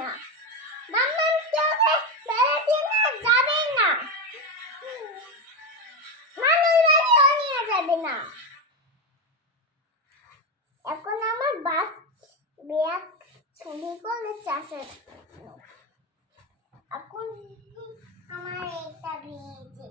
না। মাম্মাম তোকে বেড়াতে না যাবে না, মানুষ বাড়িও নিয়ে যাবে না। এখন আমার ব্যাগ চুরি করলে চাষের, এখন আমার এটা ভিজে